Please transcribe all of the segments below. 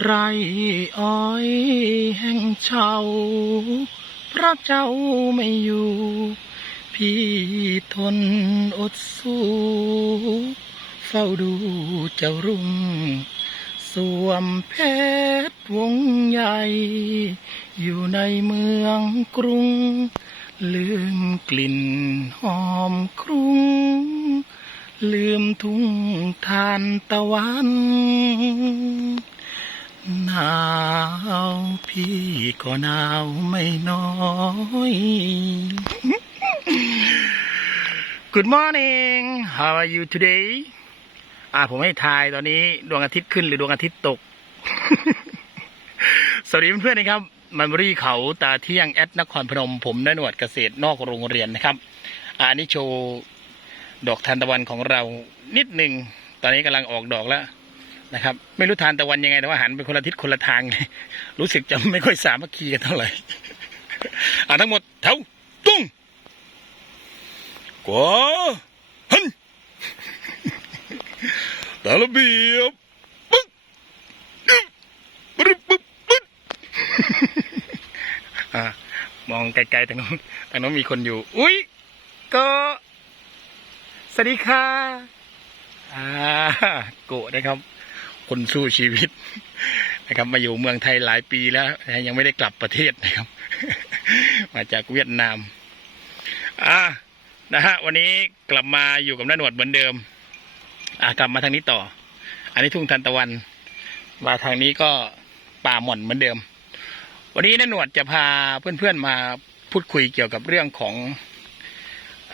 ไรอ้อยแห่งเชาพระเจ้าไม่อยู่ พี่ทนอดสู้ เฝ้าดูเจ้ารุ่ง สวมเพชรวงใหญ่ อยู่ในเมืองกรุง ลืมกลิ่นหอมครุง ลืมทุ่งทานตะวัน หนาวพี่ก็หนาวไม่น้อย Good morning how are you today อ่าผมให้ทายตอนนี้ ดวงอาทิตย์ขึ้นหรือดวงอาทิตย์ตก สวัสดีเพื่อนๆนะครับ มันบรีเขาตาเที่ยงแอดนครพนม ผมนหนวดเกษตรนอกโรงเรียนนะครับ อ่านี่โชว์ดอกทานตะวันของเรานิดหนึ่ง ตอนนี้กำลังออกดอกแล้ว นะครับ ไม่รู้ทานตะวันยังไงแต่ว่าหันไปคนละทิศคนละทางเลยรู้สึกจะไม่ค่อยสามัคคีกันเท่าไหร่อ่าทั้งหมดแถวตุ้งกวาหันตามระเบียบปึ๊กอึ๊บปึ๊บปึ๊บปึ๊บอ่ามองไกลๆทางโน้นทางโน้นมีคนอยู่ อุ้ยก็สวัสดีค่ะอ่าโกะนะครับ คนสู้ชีวิตนะครับ มาอยู่เมืองไทยหลายปีแล้ว ยังไม่ได้กลับประเทศนะครับ มาจากเวียดนาม อ่านะฮะวันนี้กลับมาอยู่กับน้าหนวดเหมือนเดิม อ่ากลับมาทางนี้ต่อ อันนี้ทุ่งทันตะวัน มาทางนี้ก็ป่าหม่อนเหมือนเดิม วันนี้น้าหนวดจะพาเพื่อนๆมาพูดคุยเกี่ยวกับเรื่องของ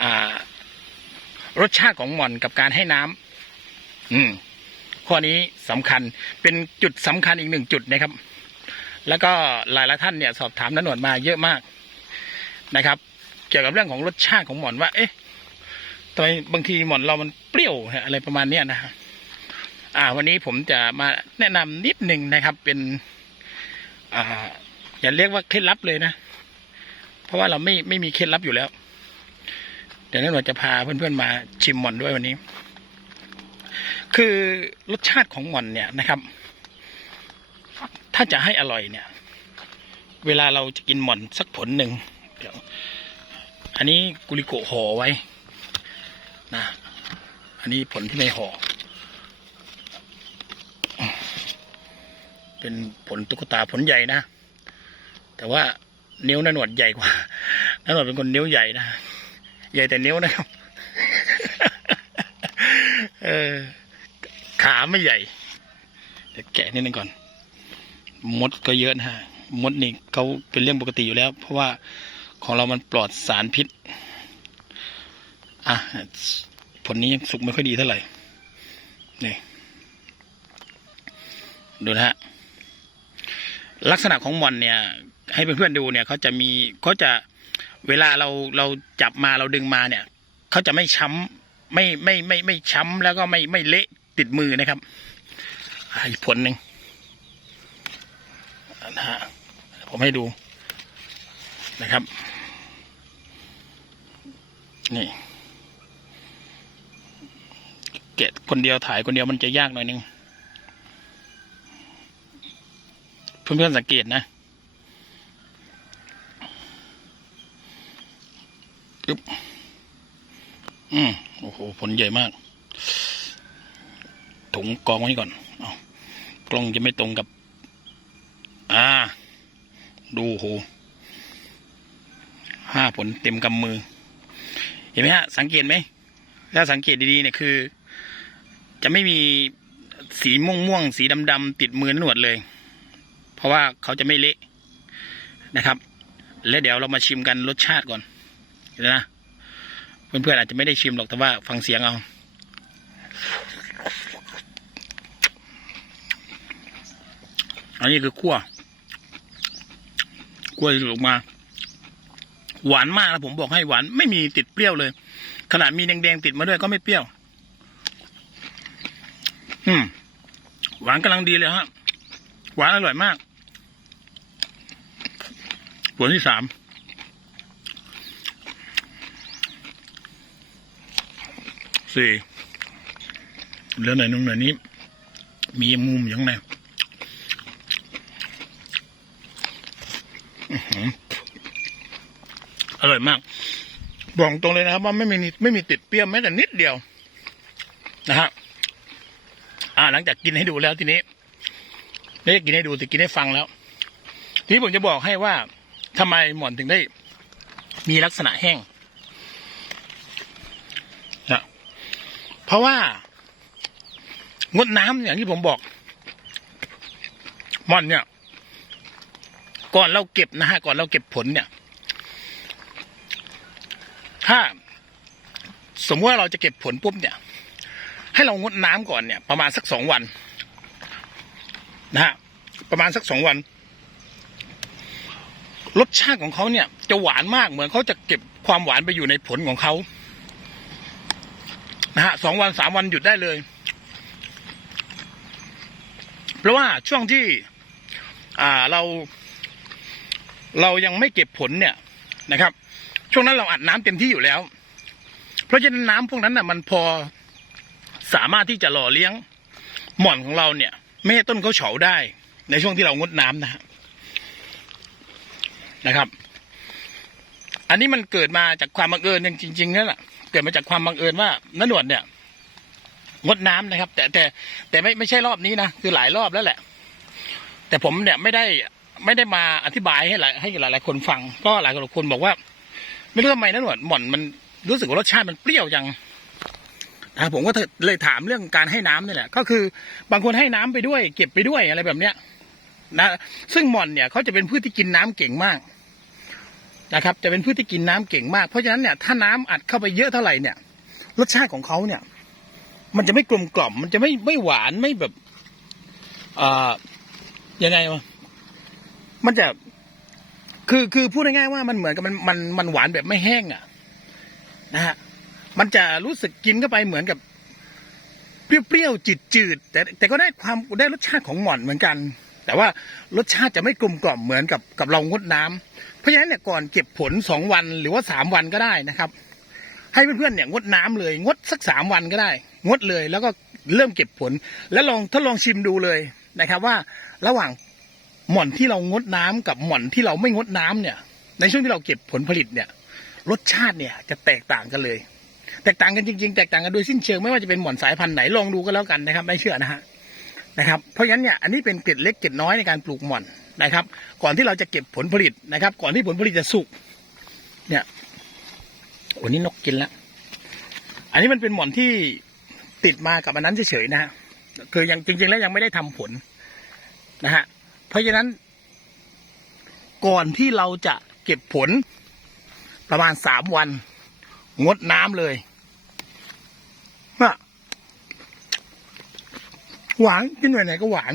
อ่ารสชาติของหม่อนกับการให้น้ำอืม ข้อนี้สำคัญเป็นจุดสำคัญอีกหนึ่งจุดนะครับ แล้วก็หลายหลายๆท่านเนี่ยสอบถามนหนวดมาเยอะมากนะครับ เกี่ยวกับเรื่องของรสชาติของหมอนว่า เอ๊ะทำไมบางทีหมอนเรามันเปรี้ยวอะไรประมาณเนี้ยนะฮะอ่า วันนี้ผมจะมาแนะนำนิดหนึ่งนะครับ เป็นอ่าอย่าเรียกว่าเคล็ดลับเลยนะ เพราะว่าเราไม่ไม่มีเคล็ดลับอยู่แล้ว เดี๋ยวน้าหนวดจะพาเพื่อนๆมาชิมหมอนด้วยวันนี้ คือรสชาติของหม่อนเนี่ยนะครับ ถ้าจะให้อร่อยเนี่ย เวลาเราจะกินหม่อนสักผลหนึ่งเดี๋ยว อันนี้กุลิโกห่อไว้นะอันนี้ผลที่ไม่ห่อเป็นผลตุ๊กตาผลใหญ่นะ แต่ว่านิ้วนาหนวดใหญ่กว่านาหนวดเป็นคนนิ้วใหญ่นะ ใหญ่แต่นิ้วนะครับ เออ ขา ไม่ใหญ่เดี๋ยวแกะนิดนึงก่อน มดก็เยอะนะฮะมดนี่เขาเป็นเรื่องปกติอยู่แล้ว เพราะว่าของเรามันปลอดสารพิษ อะ ผลนี้ยังสุกไม่ค่อยดีเท่าไหร่ นี่ ดูนะฮะ ลักษณะของมอนเนี่ย ให้เพื่อนๆดูเนี่ยเขาจะมีเขาจะเวลาเราเราจับมาเราดึงมาเนี่ยเขาจะไม่ช้ำไม่ไม่ไม่ไม่ช้ำแล้วก็ไม่ไม่เละ ติดมือนะครับอีกผลหนึ่งนะฮะผมให้ดูนะครับ นี่เกะคนเดียวถ่ายคนเดียวมันจะยากหน่อยนึงเพื่อนๆสังเกตนะปึ๊บอืมโอ้โห ผลใหญ่มาก ถุงกองไว้ก่อนเอากล้องจะไม่ตรงกับ อ่า ดูโหห้าผลเต็มกำมือ เห็นไหมฮะ สังเกตไหมถ้าสังเกตดีๆเนี่ยคือ จะไม่มีสีม่วงม่วงๆสีดำๆติดมือหนวดเลย เพราะว่าเขาจะไม่เละนะครับ และเดี๋ยวเรามาชิมกันรสชาติก่อนเดี๋ยวนะเพื่อนๆอาจจะไม่ได้ชิมหรอกแต่ว่าฟังเสียงเอา อันนี้คือขั้วขั้วที่หลุดมา หวานมากนะผมบอกให้หวาน ไม่มีติดเปรี้ยวเลย ขนาดมีแดงๆติดมาด้วยก็ไม่เปรี้ยว อืม หวานกำลังดีเลยฮะ หวานอร่อยมาก ผลที่สามสี่เหลือหน่อยนึงหน่อยนี้ มีมุมอย่างใน อร่อยมาก บอกตรงเลยนะครับ ว่าไม่มีไม่มีติดเปรี้ยวแม้แต่นิดเดียว นะฮะอ่า หลังจากกินให้ดูแล้วทีนี้ไม่ได้กินให้ดูแต่กินให้ฟังแล้ว ทีนี้ผมจะบอกให้ว่าทำไมหม่อนถึงได้ มีลักษณะแห้งนะเพราะว่างดน้ำอย่างที่ผมบอกหม่อนเนี่ย ก่อนเราเก็บนะฮะก่อนเราเก็บผลเนี่ย ถ้า สมมติว่าเราจะเก็บผลปุ๊บเนี่ย ให้เรางดน้ำก่อนเนี่ย ประมาณสักสองวันนะฮะประมาณสักสองวัน รสชาติของเขาเนี่ย จะหวานมากเหมือนเขาจะเก็บความหวานไปอยู่ในผลของเขานะฮะสองวันสามวันหยุดได้เลย เพราะว่าช่วงที่ อ่าเรา เรายังไม่เก็บผลเนี่ยนะครับ ช่วงนั้นเราอัดน้ำเต็มที่อยู่แล้ว เพราะฉะนั้นน้ำพวกนั้นน่ะ มันพอสามารถที่จะหล่อเลี้ยงหม่อนของเราเนี่ยไม่ให้ต้นเขาเฉาได้ ในช่วงที่เรางดน้ำนะนะครับ อันนี้มันเกิดมาจากความบังเอิญจริงๆนั่นแหละเกิดมาจากความบังเอิญว่าน้าหนวดเนี่ยงดน้ำนะครับ แต่แต่แต่ไม่ไม่ใช่รอบนี้นะคือหลายรอบแล้วแหละ แต่ผมเนี่ยไม่ได้ ไม่ได้มาอธิบายให้หลายให้หลายหลายคนฟังก็หลายคนบอกว่า ไม่รู้ทำไมนะหนวดหม่อนมันรู้สึกว่ารสชาติมันเปรี้ยวจังนะผมก็เลยถามเรื่องการให้น้ำนี่แหละ ก็คือบางคนให้น้ำไปด้วย เก็บไปด้วยอะไรแบบเนี้ย นะ ซึ่งหม่อนเนี่ยเขาจะเป็นพืชที่กินน้ำเก่งมากนะครับ จะเป็นพืชที่กินน้ำเก่งมากเพราะฉะนั้นเนี่ยถ้าน้ำอัดเข้าไปเยอะเท่าไหร่เนี่ย รสชาติของเขาเนี่ย มันจะไม่กลมกล่อม มันจะไม่ไม่หวานไม่แบบอ่ายังไงวะ มันจะ คือคือพูดง่ายๆว่ามันเหมือนกับมันมันมันหวานแบบไม่แห้งอะ นะฮะมันจะรู้สึกกินเข้าไปเหมือนกับเปรี้ยวๆจืดๆแต่แต่ก็ได้ความได้รสชาติของหม่อนเหมือนกัน แต่ว่ารสชาติจะไม่กลมกล่อมเหมือนกับกับเรางดน้ำเพราะฉะนั้นเนี่ยก่อนเก็บผลสองวันหรือว่าสามวันก็ได้นะครับ ให้เพื่อนๆเนี่ยงดน้ำเลย งดสักสามวันก็ได้ งดเลยแล้วก็เริ่มเก็บผล แล้วลองทดลองชิมดูเลยนะครับ ว่าระหว่าง หม่อนที่เรางดน้ำกับหม่อนที่เราไม่งดน้ำเนี่ย ในช่วงที่เราเก็บผลผลิตเนี่ย รสชาติเนี่ยจะแตกต่างกันเลย แตกต่างกันจริงๆ แตกต่างกันโดยสิ้นเชิงไม่ว่าจะเป็นหม่อนสายพันธุ์ไหนลองดูก็แล้วกันนะครับ ไม่เชื่อนะฮะนะครับเพราะฉะนั้นเนี่ยอันนี้เป็นเกร็ดเล็กเกร็ดน้อยในการปลูกหม่อนนะครับ ก่อนที่เราจะเก็บผลผลิตนะครับ ก่อนที่ผลผลิตจะสุกเนี่ยวันนี้นกกินแล้วอันนี้มันเป็นหม่อนที่ติดมากับอันนั้นเฉยๆนะฮะคือยังจริง ๆ แล้วยังไม่ได้ทำผลนะฮะ เพราะฉะนั้น ก่อนที่เราจะเก็บผลประมาณสามวัน งดน้ำเลยน่ะหวานกินหน่อยไหนก็หวาน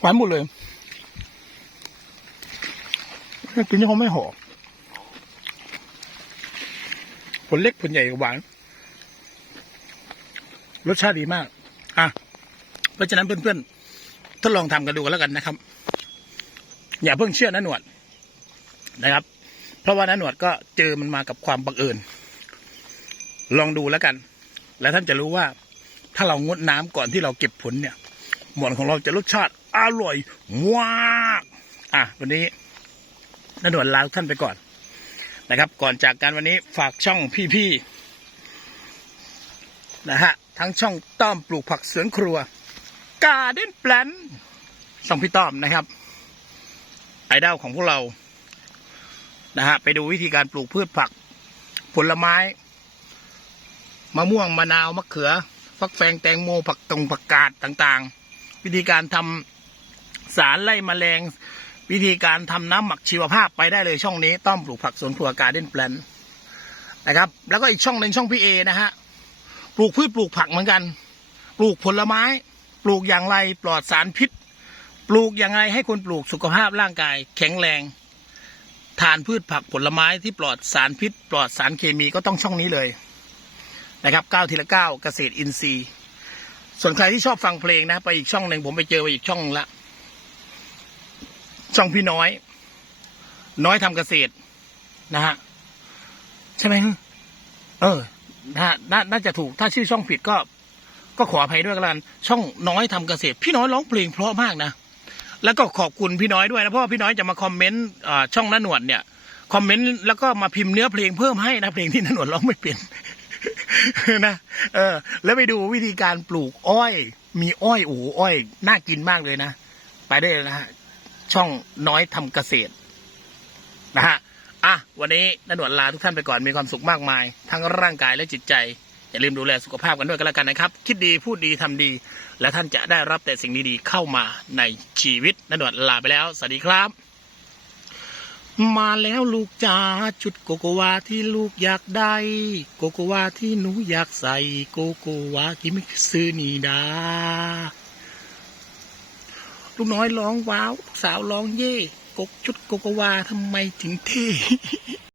หวานหมดเลยกินที่เขาไม่หอมผลเล็กผลใหญ่ก็หวาน รสชาติดีมาก เพราะฉะนั้นเพื่อนๆทดลองทำกันดูกันแล้วกันนะครับ อย่าเพิ่งเชื่อนะหนวดนะครับ เพราะว่านะหนวดก็เจอมันมากับความบังเอิญลองดูแล้วกัน แล้วท่านจะรู้ว่า ถ้าเรางดน้ำก่อนที่เราเก็บผลเนี่ย หมอนของเราจะรสชาติอร่อยมากอะวันนี้นะหนวดลาท่านไปก่อนนะครับ ก่อนจากการวันนี้ฝากช่องพี่ๆนะฮะทั้งช่องต้อมปลูกผักสวนครัว กาเด้นแปลนช่องพี่ต้อมนะครับ ไอดอลของพวกเรานะฮะไปดูวิธีการปลูกพืชผัก ผลไม้ มะม่วงมะนาวมะเขือ ฟักแฟงแตงโมผักตรงผักกาดต่างๆ วิธีการทำสารไล่แมลง วิธีการทำน้ำหมักชีวภาพไปได้เลยช่องนี้ ต้อมปลูกผักสวนครัวการเด้นแปลนนะครับ แล้วก็อีกช่องหนึ่งช่องพี่เอนะฮะปลูกพืชปลูกผักเหมือนกัน ปลูกผลไม้ ลูกอย่างไรปลอดสารพิษ ปลูกอย่างไรให้คนปลูกสุขภาพร่างกาย แข็งแรง ทานพืชผักผลไม้ที่ปลอดสารพิษ ปลอดสารเคมีก็ต้องช่องนี้เลยนะครับเก้าทีละเก้าเกษตรอินทรีย์ ส่วนใครที่ชอบฟังเพลงนะ ไปอีกช่องหนึ่งผมไปเจอไปอีกช่องละ ช่องพี่น้อย น้อยทำเกษตรนะฮะใช่ไหมเออนะฮะนน่าจะถูกถ้าชื่อช่องผิดก็ ก็ขออภัยด้วยกันลันช่องน้อยทำเกษตร พี่น้อยร้องเพลงเพราะมากนะ แล้วก็ขอบคุณพี่น้อยด้วยนะเพราะว่าพี่น้อยจะมาคอมเมนต์อ่าช่องน้าหนวดเนี่ยคอมเมนต์แล้วก็มาพิมพ์เนื้อเพลงเพิ่มให้นะเพลงที่น้าหนวดร้องไม่เป็นนะเออ แล้วไปดูวิธีการปลูกอ้อย มีอ้อยโอ้อ้อยน่ากินมากเลยนะไปได้เลยนะฮะช่องน้อยทำเกษตร นะฮะอะวันนี้น้าหนวดลาทุกท่านไปก่อนมีความสุขมากมาย ทั้งร่างกายและจิตใจ อย่าลืมดูแลสุขภาพกันด้วยกันแล้วกันนะครับ คิดดีพูดดีทำดี และท่านจะได้รับแต่สิ่งดีๆเข้ามาในชีวิตน้าหนวดลาไปแล้ว สวัสดีครับ มาแล้วลูกจ๋าจุดโกโกวาที่ลูกอยากได้ โกโกวาที่หนูอยากใส่ โกโกวาที่ไม่ซื้อนีดาลูกน้อยร้องว้าว ลูกสาวร้องเย่กกชุดโกโกวาทำไมถึงเท่